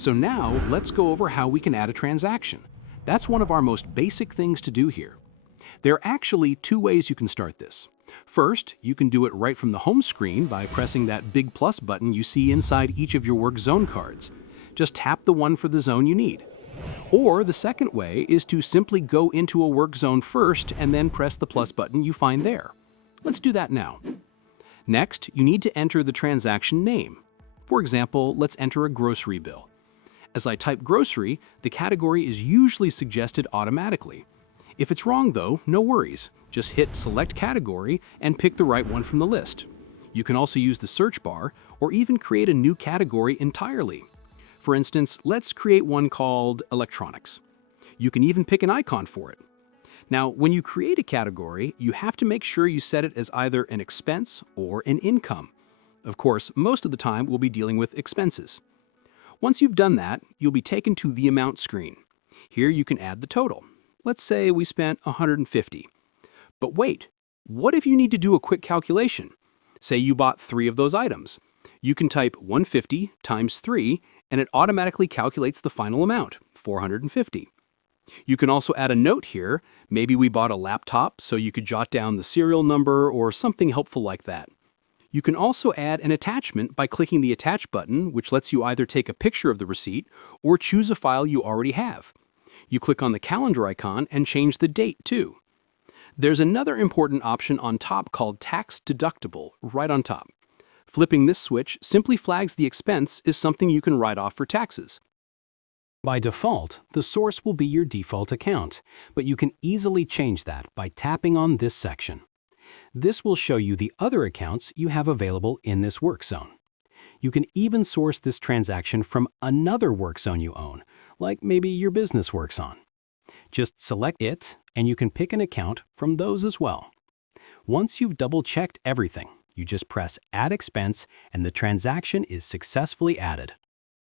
So now let's go over how we can add a transaction. That's one of our most basic things to do here. There are actually two ways you can start this. First, you can do it right from the home screen by pressing that big plus button you see inside each of your work zone cards. Just tap the one for the zone you need. Or the second way is to simply go into a work zone first and then press the plus button you find there. Let's do that now. Next, you need to enter the transaction name. For example, let's enter a grocery bill. As I type grocery, the category is usually suggested automatically. If it's wrong though, no worries. Just hit Select Category and pick the right one from the list. You can also use the search bar or even create a new category entirely. For instance, let's create one called Electronics. You can even pick an icon for it. Now, when you create a category, you have to make sure you set it as either an expense or an income. Of course, most of the time we'll be dealing with expenses. Once you've done that, you'll be taken to the Amount screen. Here you can add the total. Let's say we spent $150. But wait, what if you need to do a quick calculation? Say you bought 3 of those items. You can type 150 times 3 and it automatically calculates the final amount, 450. You can also add a note here. Maybe we bought a laptop, so you could jot down the serial number or something helpful like that. You can also add an attachment by clicking the Attach button, which lets you either take a picture of the receipt or choose a file you already have. You click on the calendar icon and change the date too. There's another important option on top called Tax Deductible, right on top. Flipping this switch simply flags the expense is something you can write off for taxes. By default, the source will be your default account, but you can easily change that by tapping on this section. This will show you the other accounts you have available in this work zone. You can even source this transaction from another work zone you own, like maybe your business works on. Just select it, and you can pick an account from those as well. Once you've double-checked everything, you just press Add Expense, and the transaction is successfully added.